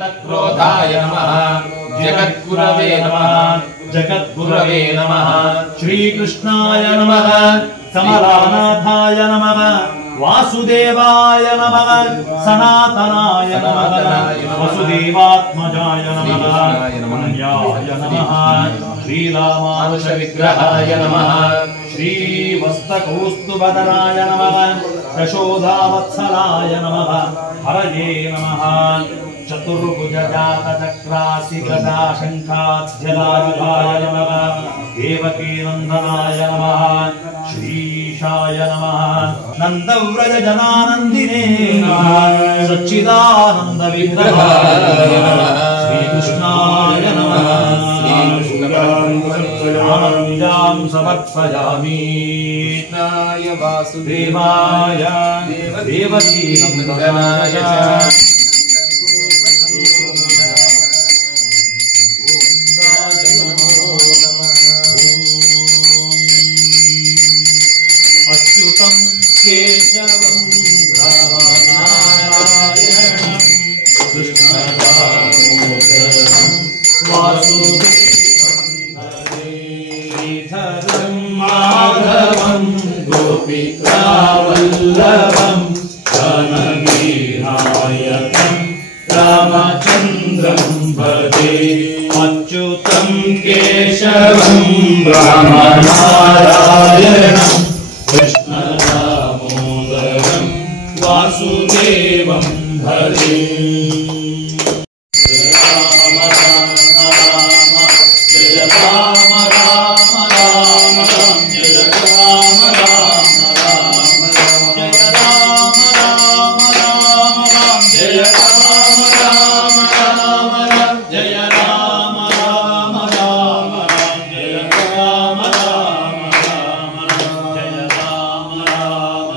क्रोधाय नमः जगद्गुरवे नमः जगद्गुरवे नमः श्रीकृष्णाय नमः समलानाथाय नमः वासुदेवाय नमः सनातनाय नमः वसुदेवात्मजाय नमः अन्याय नमः श्रीरामानुज विग्रहाय नमः श्रीवस्तकौस्तुभधराय नमः यशोदावत्सलाय नमः हरये नमः चतुर्भुज जात चक्रासि गदा शंखाध्वलायुधाय नमः देवकी नंदनाय नमः श्रीशाय नमः नंदव्रज जनानंदिने नमः सच्चिदानंद विग्रहाय नमः श्रीकृष्णाय नमः आनंदां समर्पयामि कृष्णाय वासुदेवाय देवकी नंदनाय अच्युतं केशवं रामनारायणं कृष्णदामोदरं वासुदेवं श्रीधरं माधवं गोपिकावल्लभं कनकनायकं रामचन्द्रं भजे अच्युतं केशवं रामनारायणं कृष्णदामोदरं वासुदेवं भजे राम राम राम जय राम राम राम जय राम राम राम जय राम राम राम जय राम राम राम जय राम राम राम जय राम राम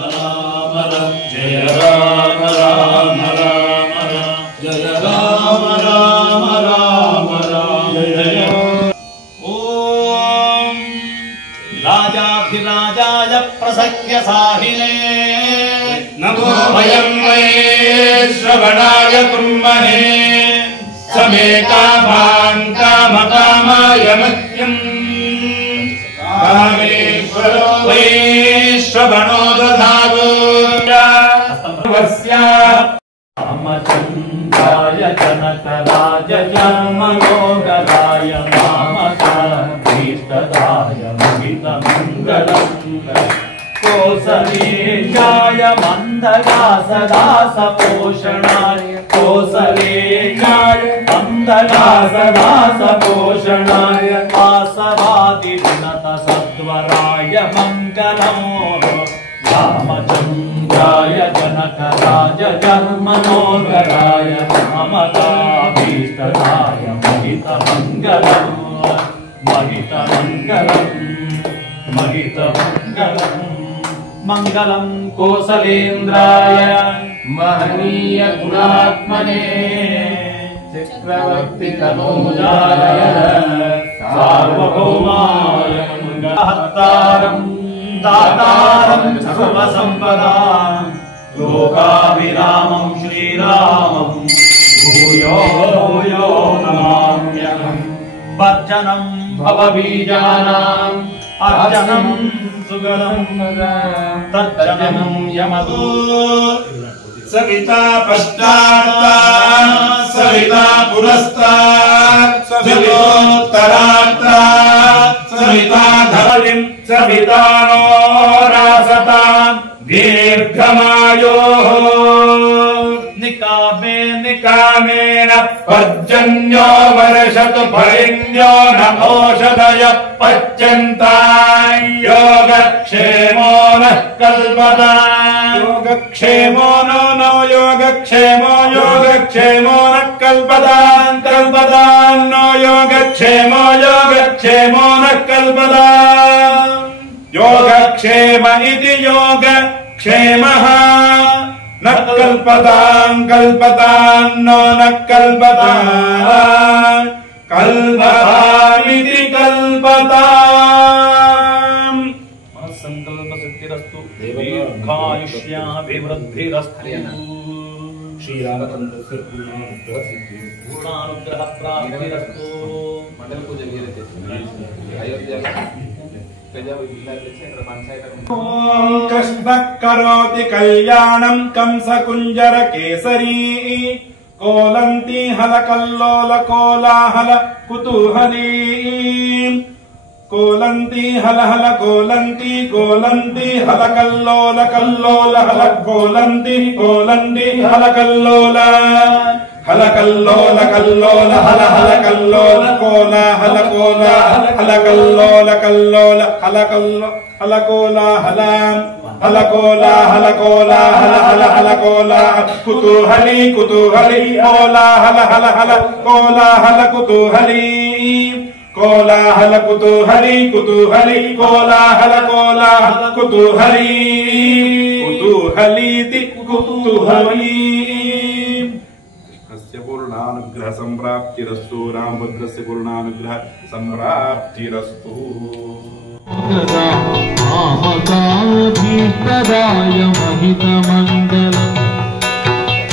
राम जय राम राम राम जय राम राम राम जय राम राम राम जय ओम राजाधिराजाय प्रसख्य साहिने नमो वयं वै श्रवणाय कुर्महे समे कामान् कामकामाय मह्यम् कामेश्वरो वै श्रवणो दधातु रामचन्द्राय जनकराजय मनोहराय मामकाभीष्टदाय महितमङ्गलम् कोसलेशाय मन्ददासदासपोषणाय कोसलेशाय मन्ददासदासपोषणाय वासवादिनत सद्वराय मङ्गलम् रामचन्द्राय जनकराजय मनोहराय ममताभीष्टदाय महितमङ्गलम् महितमङ्गलम् महितमङ्गलम् मङ्गलं कोसलेन्द्राय महनीय गुणात्मने चक्रवर्ति तनूजाय सार्वभौमाय मङ्गलहर्तारं दातारं सर्वसम्पदां लोकाभिरामं श्रीरामं भूयो भूयो नमाम्यहम् वर्जनं भवबीजानाम् अर्जनं सुगलं तर्जनं यमदो सविता पश्चात् सविता पुरस्तात् सवितोत्तरात् सविता धवलिं सविता नो रासताम् दीर्घमायोः निकामे कामेन पर्जन्यो वर्षतु फलिन्यो न ओषधय पच्यन्ताम् योगक्षेमो नः कल्पताम् योगक्षेमो नो योगक्षेमो योगक्षेमो नः कल्पताम् कल्पताम् नो योगक्षेमो योगक्षेमो नः कल्पताम् योगक्षेम इति योगक्षेमः न कल्पताम् कल्पताम् नो न कल्पताम् कल्पतामिति कल्पताम् संकल्प सिद्धिरस्तु दीर्घायुष्याभिवृद्धिरस्तु ಶ್ರೀರಾಮಚಂದ್ರಸ್ಯ ಪೂರ್ಣಾನುಗ್ರಹ ಸಿದ್ಧಿ ಪೂರ್ಣಾನುಗ್ರಹ ಪ್ರಾಪ್ತಿರಸ್ತು. ಮಂಡಲ ಪೂಜೆ ಅಯೋಧ್ಯ ಕೃಷ್ಣ ಕರೋತಿ ಕಲ್ಯಾಣಂ ಕಂಸ ಕುಂಜರ ಕೇಸರಿ ಕೋಲಂತಿ ಹಲ ಕಲ್ಲೋಲ ಕೋಲಾಹಲ ಕುತೂಹಲೀ ಕೋಲಂತಿ ಹಲ ಹಲ ಕೋಲಂತಿ ಕೋಲಂತಿ ಹಲ ಕಲ್ಲೋಲ ಕಲ್ಲೋಲ ಹಲ ಕೋಲಂತಿ ಕೋಲಂತಿ ಹಲ ಕಲ್ಲೋಲ ಹಲ ಕಲ್ಲೋಲ ಕಲ್ಲೋಲ ಹಲ ಹಲ ಕಲ್ಲೋಲ ಕೋಲಾಹಲ ಕೋಲಾಹಲ ಹಲ ಕಲ್ಲೋಲ ಕಲ್ಲೋಲ ಹಲ ಕಲ್ಲೋ ಹಲ ಕೋಲಾಹಲ ಹಲ ಕೋಲಾಹಲ ಕೋಲಾಹಲ ಹಲ ಹಲ ಕೋಲಾಹಲ ಕುತೂಹಲಿ ಕುತೂಹಲಿ ಕೋಲಾಹಲ ಹಲ ಹಲ ಕೋಲಾಹಲ ಕುತೂಹಲಿ ಕೋಲಾಹಲ ಕುತೂಹಲಿ ಕುತೂಹಲಿ ಕೋಲಾಹಲ ಕೋಲಾಹಲ ಕುತೂಹಲಿ ಕುತೂಹಲೀತಿ ಕುತೂಹಲಿ. ಕೃಷ್ಣಸ್ಯ ಪೂರ್ಣಾನುಗ್ರಹ ಸಂಪ್ರಾಪ್ತಿರಸ್ತು. ರಾಮಭದ್ರಸ್ಯ ಪೂರ್ಣಾನುಗ್ರಹ ಸಂಪ್ರಾಪ್ತಿರಸ್ತು. मामकाधीष्टदाय महितमण्डलम्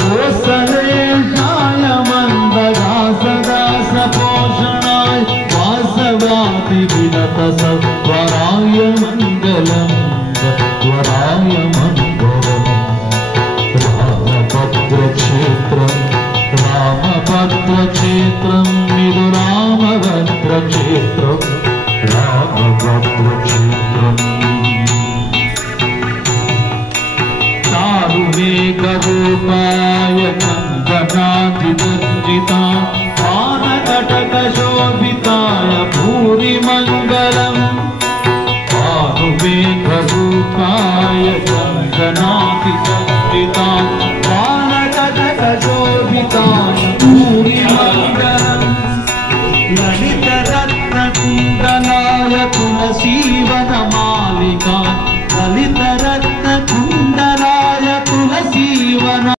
कोसलेशाय मन्ददासदासपोषणाय वासवादिविलतसत्वराय मङ्गलम् वराय मङ्गलम्. रामभद्रक्षेत्रम् रामभद्रक्षेत्रम् विदुरामभद्रक्षेत्रम् रामभद्रक्षेत्रम्. चारुवेगरूपाय चन्दनादिदर्जितां पानकटकशोभिताय भूरिमङ्गलम्. चारुवेगरूपाय चन्दनादिदर्जितां